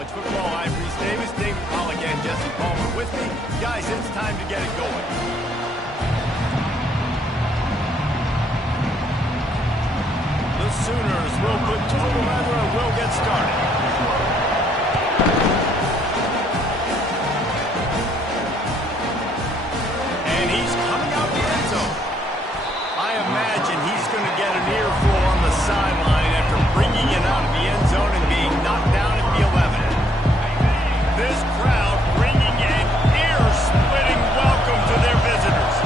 college football. I'm Reese Davis, David Pollock, and Jesse Palmer with me. Guys, it's time to get it going. The Sooners will put total leather and will get started. And he's coming out the end zone. I imagine he's going to get an earful on the sideline after bringing it out of the end zone and being knocked down at the 11. This crowd bringing an ear-splitting welcome to their visitors.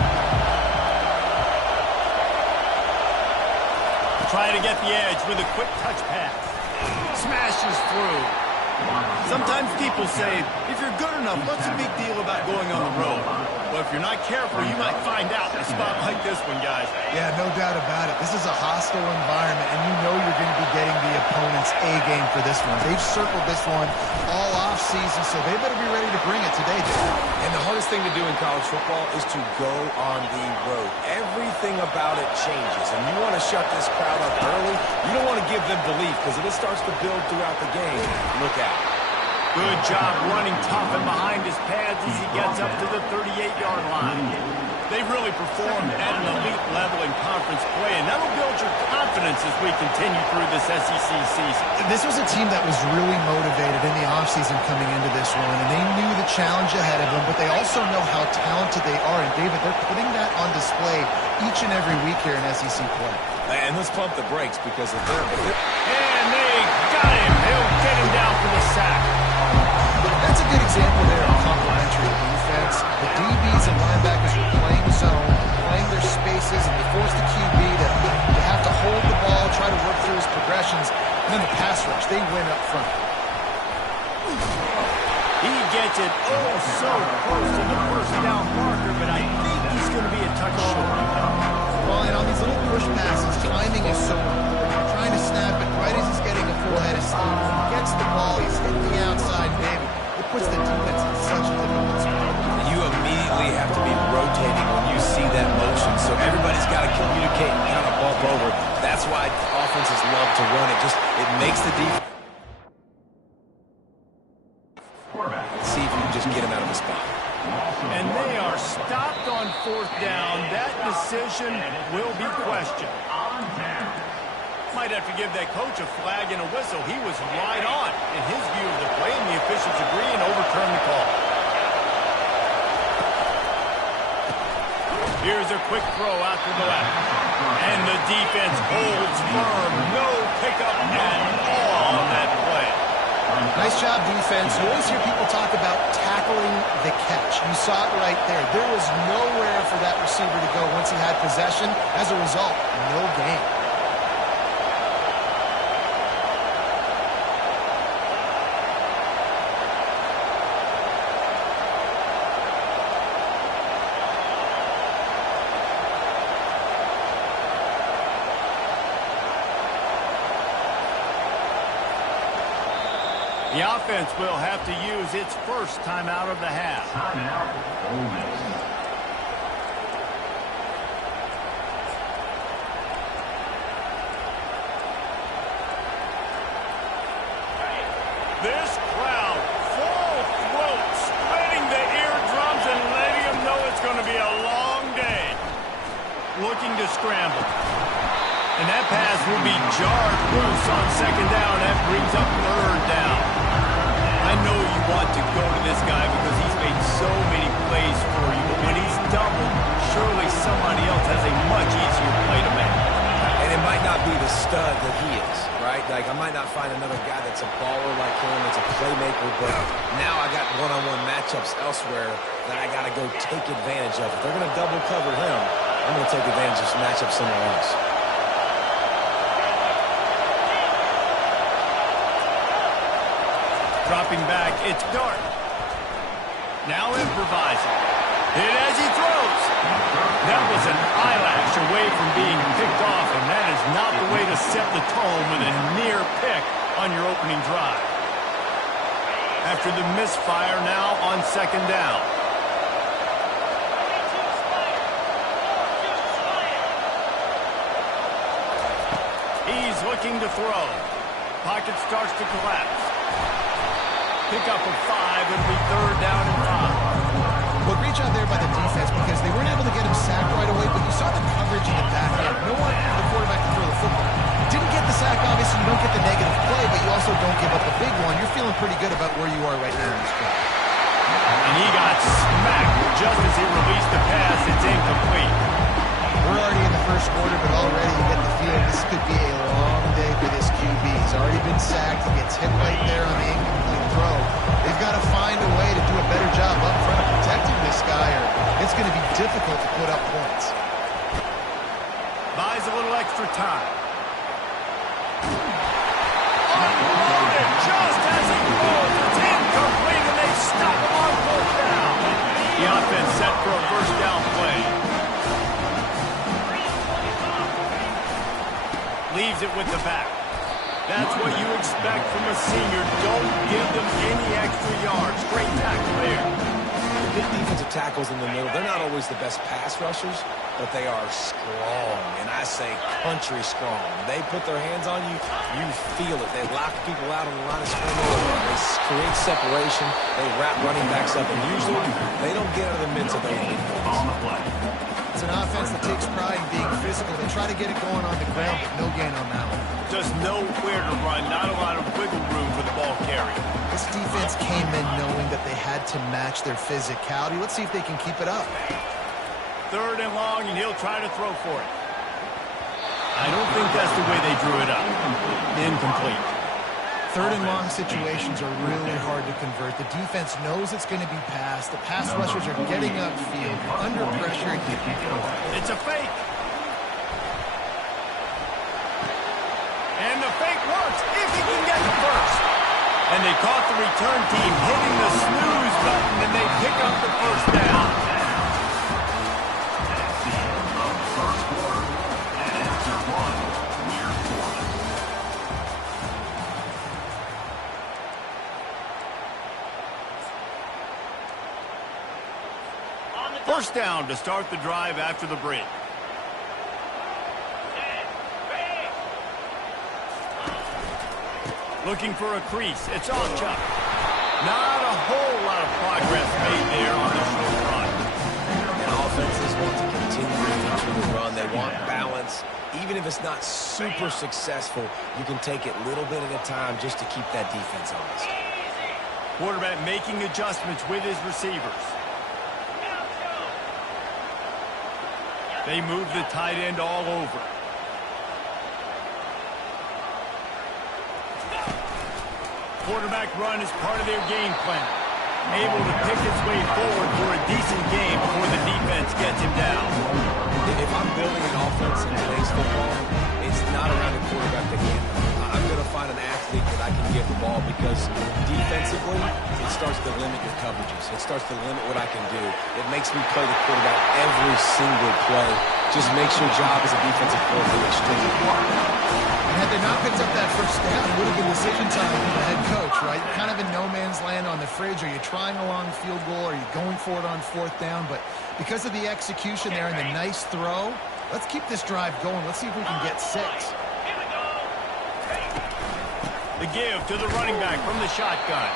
Trying to get the edge with a quick touch pass. Smashes through. Sometimes people say, if you're good enough, what's the big deal about going on the road? Well, if you're not careful, you might find out in a spot like this one, guys. Yeah, no doubt about it. This is a hostile environment, and you know you're going to be getting the opponent's A-game for this one. They've circled this one all off-season, so they better be ready to bring it today, Dave. And the hardest thing to do in college football is to go on the road. Everything about it changes, and you want to shut this crowd up early. You don't want to give them belief, because if it starts to build throughout the game, look out. Good job running tough and behind his pads as he gets up to the 38-yard line. They've really performed at an elite level in conference play, and that'll build your confidence as we continue through this SEC season. This was a team that was really motivated in the offseason coming into this one, and they knew the challenge ahead of them, but they also know how talented they are. And, David, they're putting that on display each and every week here in SEC play. And let's pump the brakes because of their... And they got him. They'll get him down for the sack. That's a good example there of complementary defense. The DBs and linebackers are playing zone, playing their spaces, and they force the QB to have to hold the ball, try to work through his progressions, and then the pass rush, they win up front. He gets it so close to the first down marker, but I think he's going to be a touch short. Well, and on these little push passes, timing is so important. You're trying to snap it right as he's getting a full head of steam. When he gets the ball, he's hitting the outside, baby. It puts the defense in such a difficult spot. You immediately have to be rotating when you see that motion, so everybody's got to communicate and kind of bump over. That's why offenses love to run it. It makes the defense. See if you can just get him out of the spot. And they are stopped on fourth down. That decision will be questioned. Might have to give that coach a flag and a whistle. He was right on in his view of the play, and the officials agree and overturn the call. Here's a quick throw out to the left. And the defense holds firm. No pickup at all on that play. Nice job, defense. You always hear people talk about tackling the catch. You saw it right there. There was nowhere for that receiver to go once he had possession. As a result, no gain. The offense will have to use its first timeout of the half. This crowd, full throat, splitting the eardrums and letting them know it's going to be a long day. Looking to scramble. And that pass will be jarred loose on second down. That brings up third down. I know you want to go to this guy because he's made so many plays for you, but when he's doubled, surely somebody else has a much easier play to make. And it might not be the stud that he is, right? Like, I might not find another guy that's a baller like him, that's a playmaker, but now I got one-on-one matchups elsewhere that I got to go take advantage of. If they're going to double cover him, I'm going to take advantage of some matchups somewhere else. Dropping back, it's Dart. Now improvising. Hit as he throws. That was an eyelash away from being picked off, and that is not the way to set the tone with a near pick on your opening drive. After the misfire, now on second down. He's looking to throw. Pocket starts to collapse. pick up a 5. It'll be 3rd down and 5. Well, great job there by the defense because they weren't able to get him sacked right away, but you saw the coverage in the back end. No one for the quarterback to throw the football. Didn't get the sack, obviously. You don't get the negative play, but you also don't give up a big one. You're feeling pretty good about where you are right now in this game. And he got smacked just as he released the pass. It's incomplete. We're already in the first quarter, but already you get the feeling this could be a long day for this QB. He's already been sacked. He gets hit right there on the incomplete throw. They've got to find a way to do a better job up front of protecting this guy, or it's going to be difficult to put up points. Buys a little extra time. Unloaded just as he throws. It's incomplete, and they stop him on 4th down. The offense set for a 1st down play. Leaves it with the back. That's what you expect from a senior. Don't give them any extra yards. Great tackle there. The big defensive tackles in the middle, they're not always the best pass rushers, but they are strong, and I say country strong. They put their hands on you, you feel it. They lock people out on the line of scrimmage. They create separation. They wrap running backs up, and usually they don't get out of the midst of those defenses. It's an offense that takes pride in being physical. They try to get it going on the ground, but no gain on that one. Just nowhere to run, not a lot of wiggle room for the ball carrier. This defense came in knowing that they had to match their physicality. Let's see if they can keep it up. 3rd and long, and he'll try to throw for it. I don't think that's the way they drew it up. Incomplete. 3rd and long situations are really hard to convert. The defense knows it's going to be passed. The pass rushers are getting upfield. Under pressure, and you can throw it. It's a fake. And the fake works if he can get the 1st. And they caught the return team hitting the snooze button, and they pick up the 1st down. First down to start the drive after the break. Looking for a crease. It's Ncaa. Not a whole lot of progress made there on the short run. And offenses want to continue to feature the run. They want balance. Even if it's not super successful, you can take it little bit at a time just to keep that defense honest. Quarterback making adjustments with his receivers. They move the tight end all over. Quarterback run is part of their game plan. Able to pick his way forward for a decent game before the defense gets him down. If I'm building an offense in today's football, it's not around a quarterback that can. I'm going to find an athlete that I can give the ball because defensively, it starts to limit your coverages. It starts to limit what I can do. It makes me play the quarterback every single play. Just makes your job as a defensive coordinator extremely hard. And had they not picked up that 1st down, it would have been decision time for the head coach, right? Kind of in no man's land on the fridge. Are you trying a long field goal? Are you going for it on 4th down? But because of the execution there and the nice throw, let's keep this drive going. Let's see if we can get 6. The give to the running back from the shotgun.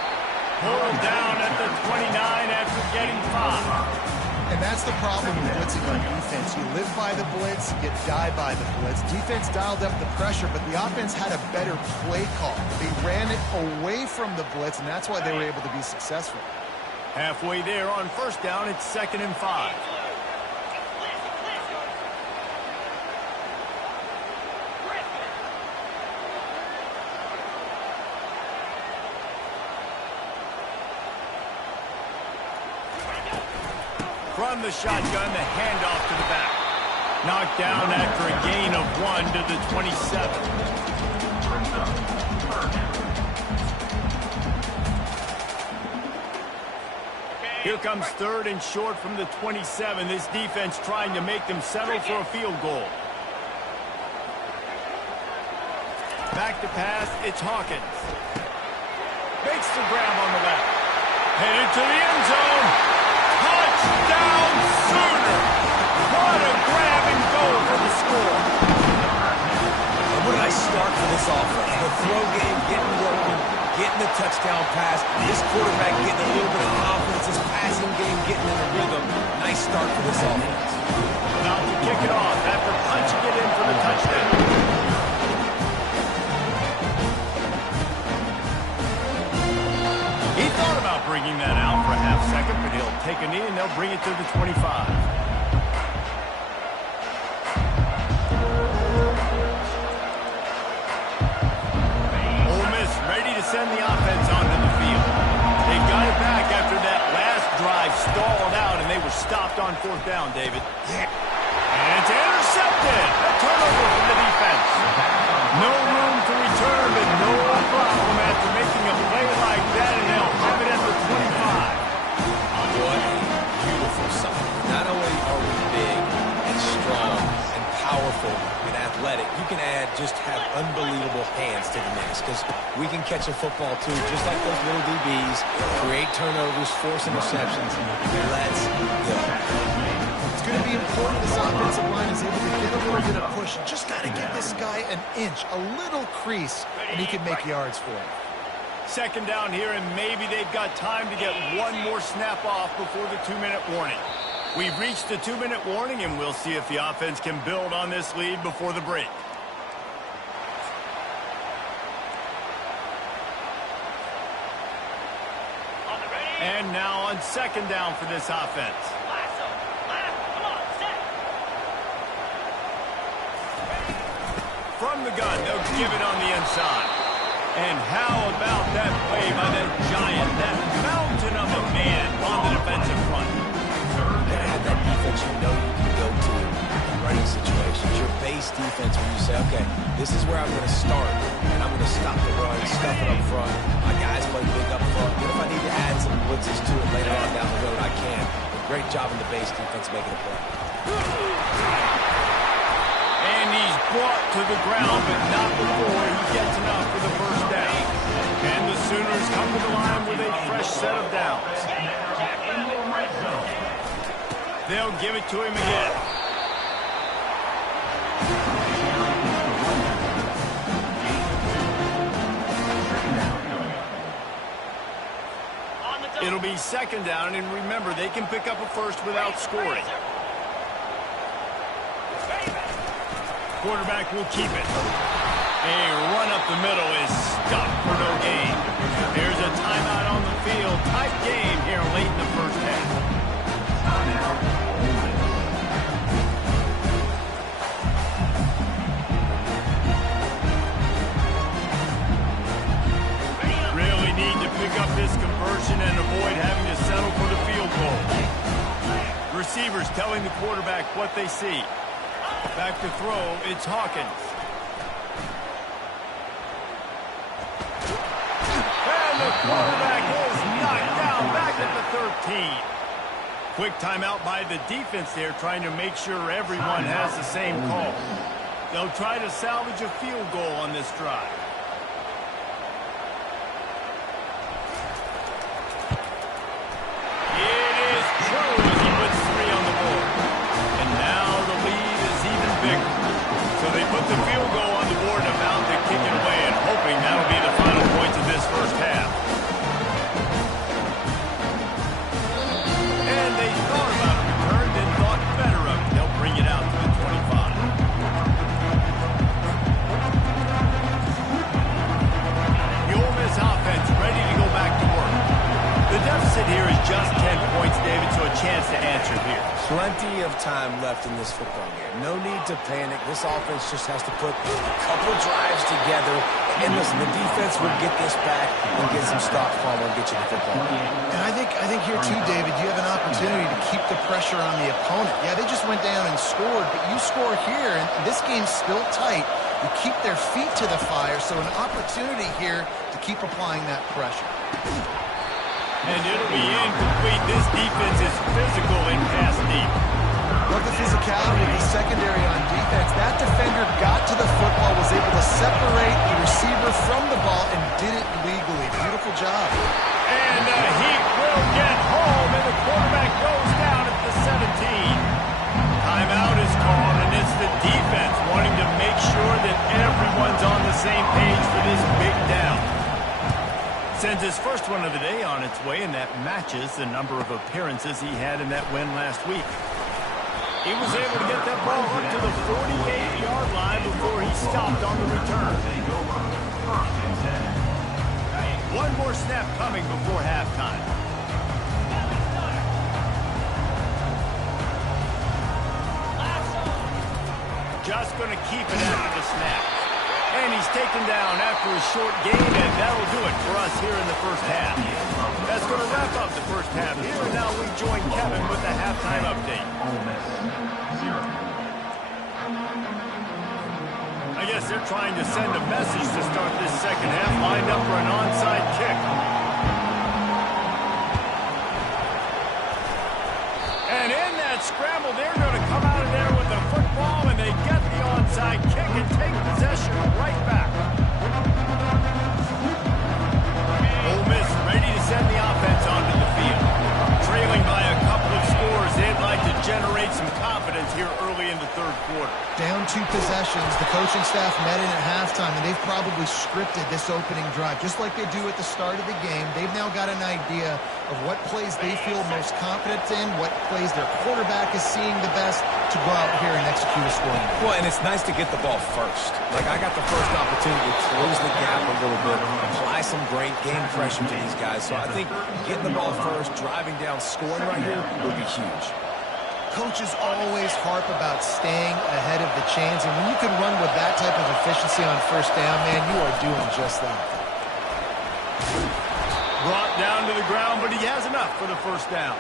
Pulled down at the 29 after getting 5. And that's the problem with blitzing on defense. You live by the blitz, you die by the blitz. Defense dialed up the pressure, but the offense had a better play call. They ran it away from the blitz, and that's why they were able to be successful. Halfway there on 1st down, it's 2nd and 5. From the shotgun, the handoff to the back. Knocked down after a gain of 1 to the 27. Here comes 3rd and short from the 27. This defense trying to make them settle for a field goal. Back to pass, it's Hawkins. Makes the grab on the left. Headed to the end zone. Touchdown Sooner! What a grab and go for the score. And what did I start for this offense? The throw game getting broken, getting getting a touchdown pass. This quarterback getting a little bit of confidence. His passing game getting in the rhythm. Nice start for this offense. About to kick it off after punching it in for the touchdown. He thought about bringing that out for a half second, but he'll take a knee and they'll bring it to the 25. Send the offense onto the field. They got it back after that last drive stalled out, and they were stopped on fourth down, David. Yeah. And it's intercepted. A turnover from the defense. No room to return, but no problem after making a play like that, and they'll have it at the 25. What a beautiful sight. Not only are we big and strong and powerful and athletic, you can just have unbelievable hands to the mix, because we can catch a football too, just like those little DBs, create turnovers, force interceptions. Let's go. It's going to be important this offensive line is able to get a little bit of push. Just got to give this guy an inch, a little crease, and he can make yards for it. Second down here, and maybe they've got time to get one more snap off before the 2-minute warning. We've reached the 2-minute warning, and we'll see if the offense can build on this lead before the break. And now on second down for this offense. From the gun, they'll give it on the inside. And how about that play by that giant, that mountain of a man on the defensive front? Gotta have that defense you know you can go to in running situations. Your base defense where you say, okay, this is where I'm going to start, and I'm going to stop the run, stuff it up front. My guys play big up front. What if I need to add some blitzes to it later on down the road? I can. But great job in the base defense making a play. And he's brought to the ground, but not before he gets enough for the first down. And the Sooners come to the line with a fresh set of downs. They'll give it to him again. It'll be second down, and remember, they can pick up a first without scoring. Quarterback will keep it. A run up the middle is stopped for no gain. There's a timeout on the field. Tight game here late in the first half. Really need to pick up this conversion and avoid having to settle for the field goal. Receivers telling the quarterback what they see. Back to throw, it's Hawkins. And the quarterback is knocked down back at the 13. Quick timeout by the defense there, trying to make sure everyone has the same call. They'll try to salvage a field goal on this drive. It is true as he puts 3 on the board. And now the lead is even bigger. So they put the field goal on the board and about to kick it away, and hoping that'll be the final points of this first half. And they thought about a return, then thought better of it. They'll bring it out to the 25. The Ole Miss offense ready to go back to work. The deficit here is just 10 points, David, so a chance to answer here. Plenty of time left in this football game. No need to panic. This offense just has to put a couple drives together. And listen, the defense will get this back and get some stops forward and get you the football game. And I think here too, David, you have an opportunity to keep the pressure on the opponent. Yeah, they just went down and scored, but you score here, and this game's still tight. You keep their feet to the fire, so an opportunity here to keep applying that pressure. And it'll be incomplete. This defense is physical and pass deep. Love the physicality of the secondary on defense. That defender got to the football, was able to separate the receiver from the ball, and did it legally. Beautiful job. And he will get home, and the quarterback goes down at the 17. Timeout is called, and it's the defense wanting to make sure that everyone's on the same page for this big down. Sends his first one of the day on its way, and that matches the number of appearances he had in that win last week. He was able to get that ball up to the 48-yard line before he stopped on the return. One more snap coming before halftime. Just going to keep it after the snap. And he's taken down after a short gain, and that'll do it for us here in the first half. That's going to wrap up the first half here, and now we join Kevin with the halftime update. I guess they're trying to send a message to start this second half, lined up for an onside kick. And in that scramble, they're going to come out of there with the football, and they get the onside kick and take possession right back. Ole Miss ready to send the offense onto the field. Trailing by a couple of scores, they'd like to generate some confidence here early in the third quarter. Down 2 possessions, the coaching staff met in at halftime, and they've probably scripted this opening drive. Just like they do at the start of the game, they've now got an idea of what plays they feel most confident in, what plays their quarterback is seeing the best to go out here and execute a scoring. Well, and it's nice to get the ball first. Like, I got the first opportunity to close the gap a little bit, apply some great game pressure to these guys. So I think getting the ball first, driving down, scoring right here will be huge. Coaches always harp about staying ahead of the chains, and when you can run with that type of efficiency on first down, man, you are doing just that. Brought down to the ground, but he has enough for the first down.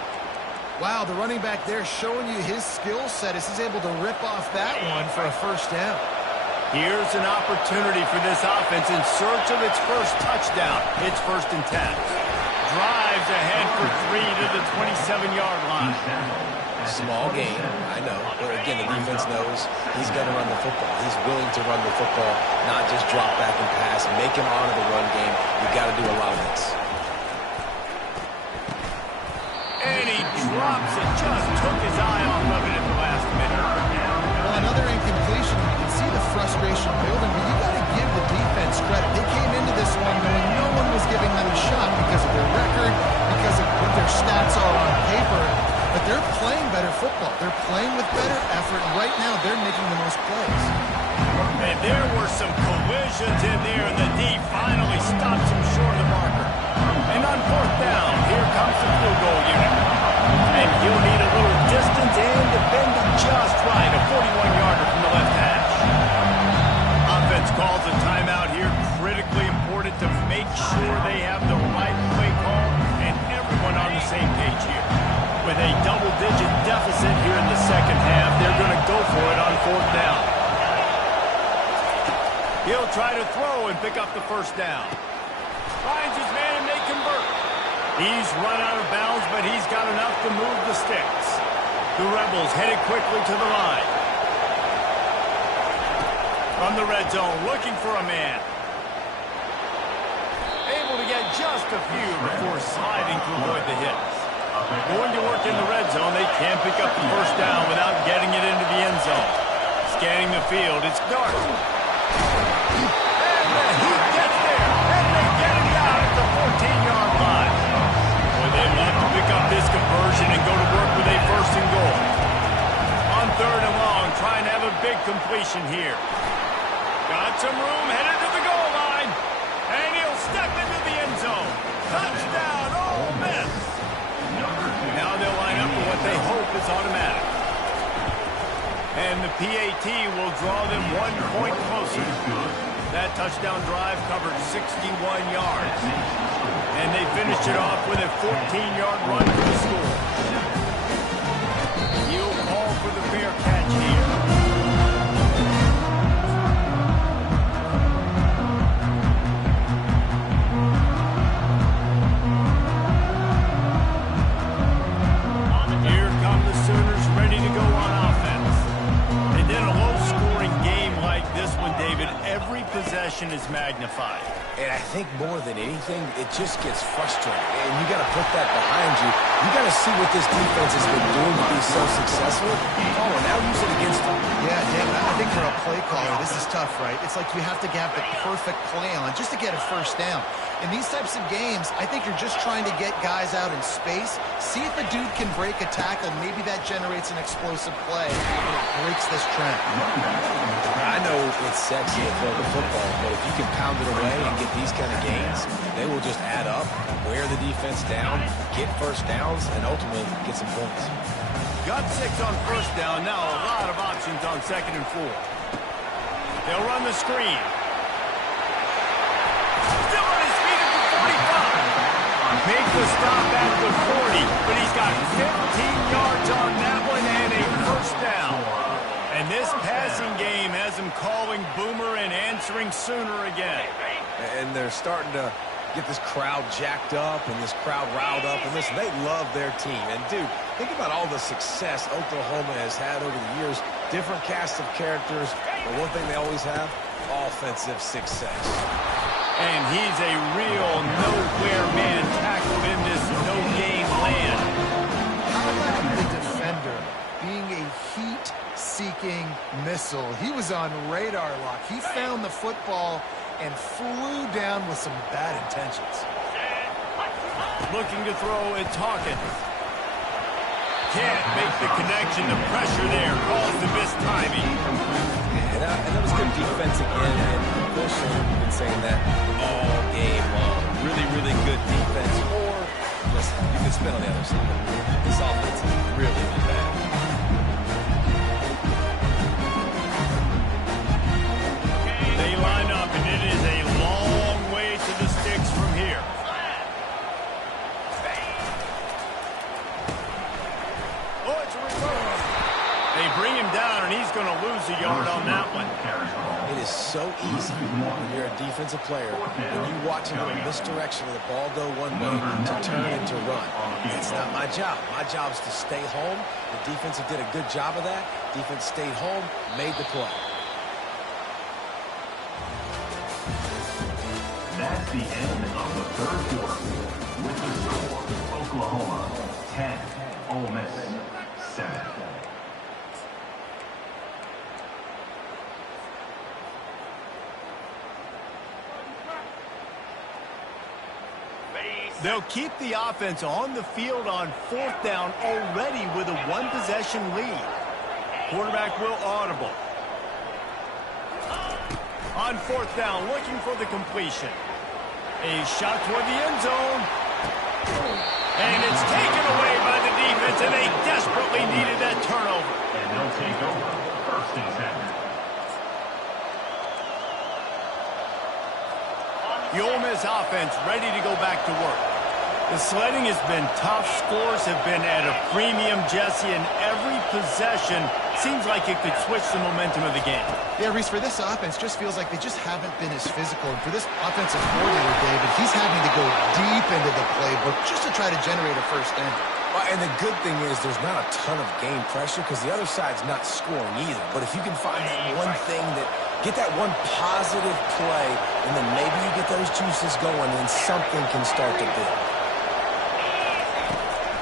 Wow, the running back there showing you his skill set as he's able to rip off that one for a first down. Here's an opportunity for this offense in search of its first touchdown. It's 1st and 10. Drives ahead for 3 to the 27-yard line. Small gain, I know. But again, the defense knows he's going to run the football. He's willing to run the football, not just drop back and pass and make him honor the run game. You've got to do a lot of this. And he drops it. Just took his eye off of it at the last minute. Well, another incompletion. You can see the frustration building, but you got to give the defense credit. They came into this one knowing no one was giving them a shot because of their record, because of what their stats are on paper. But they're playing better football. They're playing with better effort. And right now, they're making the most plays. And there were some collisions in there, and the D finally stops him short of the marker. And on 4th down, here comes the field goal unit. And he'll need a little distance and defended just right. A 41-yarder from the left hash. Offense calls a timeout here. Critically important to make sure they have the right play call and everyone on the same page here. With a double-digit deficit here in the second half, they're going to go for it on 4th down. He'll try to throw and pick up the first down. Finds his man and they convert. He's run out of bounds, but he's got enough to move the sticks. The Rebels headed quickly to the line. From the red zone, looking for a man. Able to get just a few before sliding to avoid the hits. Going to work in the red zone, they can't pick up the first down without getting it into the end zone. Scanning the field, it's dark. And the Heat gets there, and they get it down at the 14-yard line. Boy, they'd love to pick up this conversion and go to work with a 1st and goal. On 3rd and long, trying to have a big completion here. Got some room, headed to the goal line. And he'll step into the end zone. Touchdown, Ole Miss. Now they'll line up for what they hope is automatic. And the PAT will draw them 1 point closer. That touchdown drive covered 61 yards. And they finished it off with a 14-yard run for the score. He'll call for the fair catch here. this one, David, every possession is magnified. And I think more than anything, it just gets frustrating. And you got to put that behind you. You got to see what this defense has been doing to be so successful. Oh, and now use it against them. Yeah, David, I think for a play caller, this is tough, right? It's like you have to have the perfect play on just to get a first down. In these types of games, I think you're just trying to get guys out in space, see if a dude can break a tackle. Maybe that generates an explosive play and it breaks this trend. I know it's sexy to throw the football, but if you can pound it away and get these kind of gains, they will just add up, wear the defense down, get first downs, and ultimately get some points. Got 6 on first down. Now a lot of options on 2nd and 4. They'll run the screen. Still on his feet at the 45. Make the stop at the 40, but he's got 15 yards on that one and a first down. And this passing game has him calling boomer and answering sooner again. And they're starting to get this crowd jacked up and this crowd riled up. And listen, they love their team. And, dude, think about all the success Oklahoma has had over the years. Different cast of characters. But one thing they always have, offensive success. And he's a real nowhere man tackled in this no-game land. How about the defender being a heat-seeking missile? He was on radar lock. He found the football and flew down with some bad intentions. Looking to throw, it's Hawkins. Can't make the connection. The pressure there caused the missed timing. And that was good defense again. And unfortunately, we've been saying that all game long. Really, really good defense. Or, listen, you can spin on the other side. This offense is really, really bad. They line up, and it is a long way to the sticks from here. Oh, it's a reverse. They bring him down, and he's going to lose a yard on that one. It is so easy when you're a defensive player, when you watch a little misdirection of the ball go one way, to turn and to run. It's not my job. My job is to stay home. The defense did a good job of that. Defense stayed home, made the play. That's the end of the third quarter. With the score, Oklahoma 10, Ole Miss 7. They'll keep the offense on the field on 4th down already with a one-possession lead. Quarterback will audible. On 4th down, looking for the completion. A shot toward the end zone. And it's taken away by the defense, and they desperately needed that turnover. And they'll take over 1st and 10. The Ole Miss offense ready to go back to work. The sledding has been tough. Scores have been at a premium, Jesse, and every possession seems like it could switch the momentum of the game. Yeah, Reese, for this offense, just feels like they just haven't been as physical. And for this offensive coordinator, David, he's having to go deep into the playbook just to try to generate a first down. And the good thing is there's not a ton of game pressure because the other side's not scoring either. But if you can find that one thing get that one positive play, and then maybe you get those juices going, and something can start to build.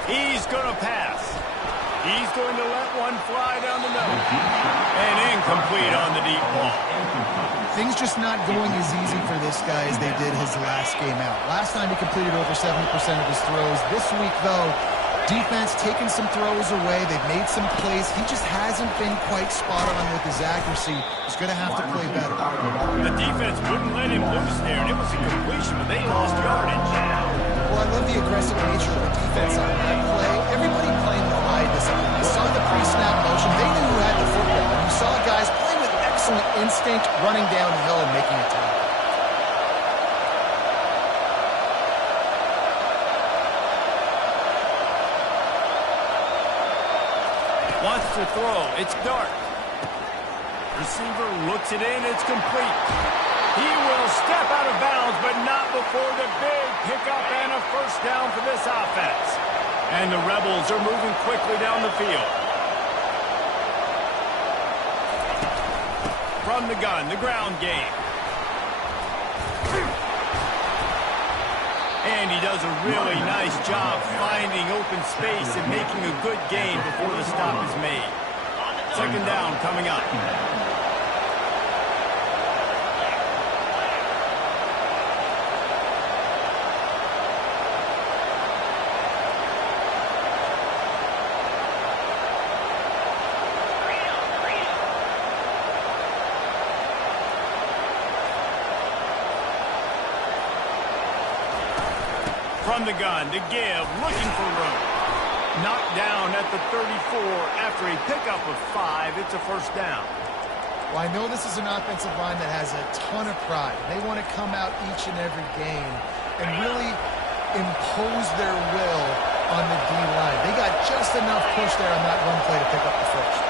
He's going to pass. He's going to let one fly down the middle. And incomplete on the deep ball. Things just not going as easy for this guy as they did his last game out. Last time he completed over 70% of his throws. This week, though, defense taking some throws away. They've made some plays. He just hasn't been quite spot on with his accuracy. He's going to have to play better. The defense wouldn't let him loose there, and it was a completion, but they lost yardage. Well, I love the aggressive nature of the defense on that play. Everybody playing with eye discipline. You saw the pre-snap motion. They knew who had the football. And you saw guys playing with excellent instinct, running downhill and making a tackle. Wants to throw. It's dark. Receiver looks it in. It's complete. He will step out of bounds, but not before the big pickup and a first down for this offense. And the Rebels are moving quickly down the field. From from the gun, the ground game. And he does a really nice job finding open space and making a good gain before the stop is made. Second down coming up. From the gun to give, looking for room. Knocked down at the 34 after a pickup of 5. It's a first down. Well, I know this is an offensive line that has a ton of pride. They want to come out each and every game and really impose their will on the D-line. They got just enough push there on that run play to pick up the first.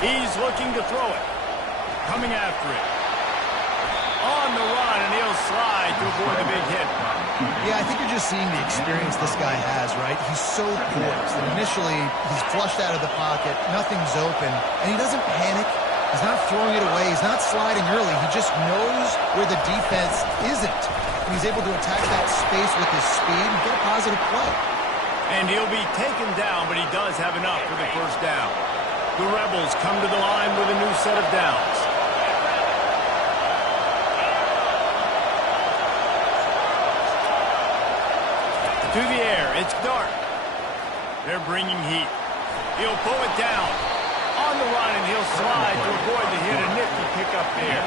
He's looking to throw it. Coming after it. On the run, and he'll slide to avoid the big hit. Yeah, I think you're just seeing the experience this guy has, right? He's so poised. And initially, he's flushed out of the pocket. Nothing's open. And he doesn't panic. He's not throwing it away. He's not sliding early. He just knows where the defense isn't. And he's able to attack that space with his speed and get a positive play. And he'll be taken down, but he does have enough for the first down. The Rebels come to the line with a new set of downs. To the air, it's Dark. They're bringing heat. He'll pull it down. On the run, and he'll slide to avoid the hit. A nifty pickup there.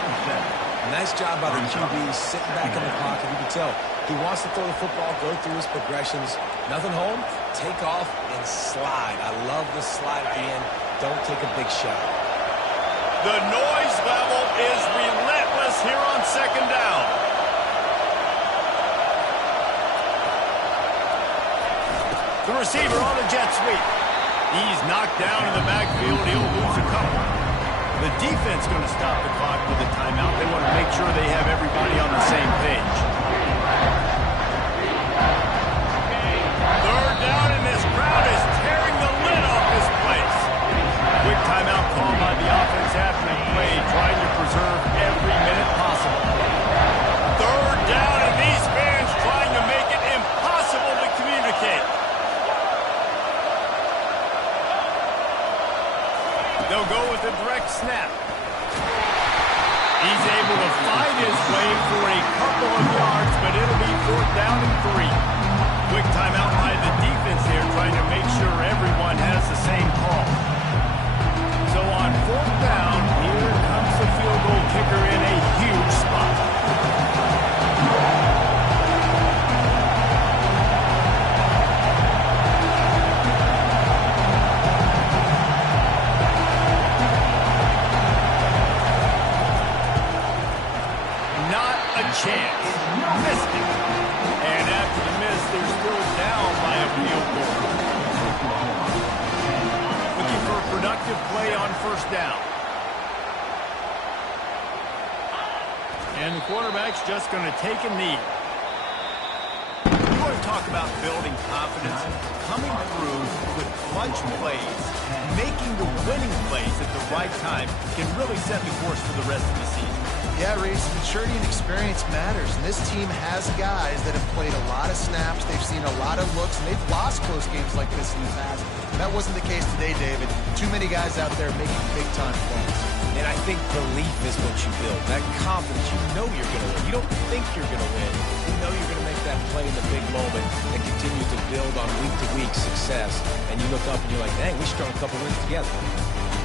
Nice job by the QB, sitting back in the pocket. You can tell he wants to throw the football, go through his progressions. Nothing home, take off and slide. I love the slide at the end. Don't take a big shot. The noise level is relentless here on second down. The receiver on the jet sweep. He's knocked down in the backfield. He'll lose a couple. The defense going to stop the clock with a timeout. They want to make sure they have everybody on the same page. Third down, and this crowd is tearing the lid off this place. Quick timeout called by the offense after the play, trying to preserve every minute possible. Third down, and these fans trying to make it impossible to communicate. They'll go with a direct snap. He's able to find his way for a couple of yards, but it'll be fourth down and 3. Quick timeout by the defense here, trying to make sure everyone has the same call. So on fourth down, here comes the field goal kicker in a huge spot. Not a chance. Missed it. And after the miss, they're still down by a field goal. Looking for a productive play on first down. And the quarterback's just going to take a knee. You want to talk about building confidence? Coming through with clutch plays, making the winning plays at the right time can really set the course for the rest of the season. Yeah, Reese, maturity and experience matters. And this team has guys that have played a lot of snaps. They've seen a lot of looks, and they've lost close games like this in the past. That wasn't the case today, David. Too many guys out there making big-time plays. And I think belief is what you build. That confidence, you know you're going to win. You don't think you're going to win. You know you're going to make that play in the big moment and continue to build on week-to-week success. And you look up and you're like, dang, we strung a couple wins together.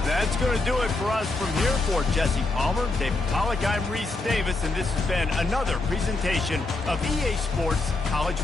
That's going to do it for us from here. For Jesse Palmer, David Pollack, I'm Reese Davis, and this has been another presentation of EA Sports College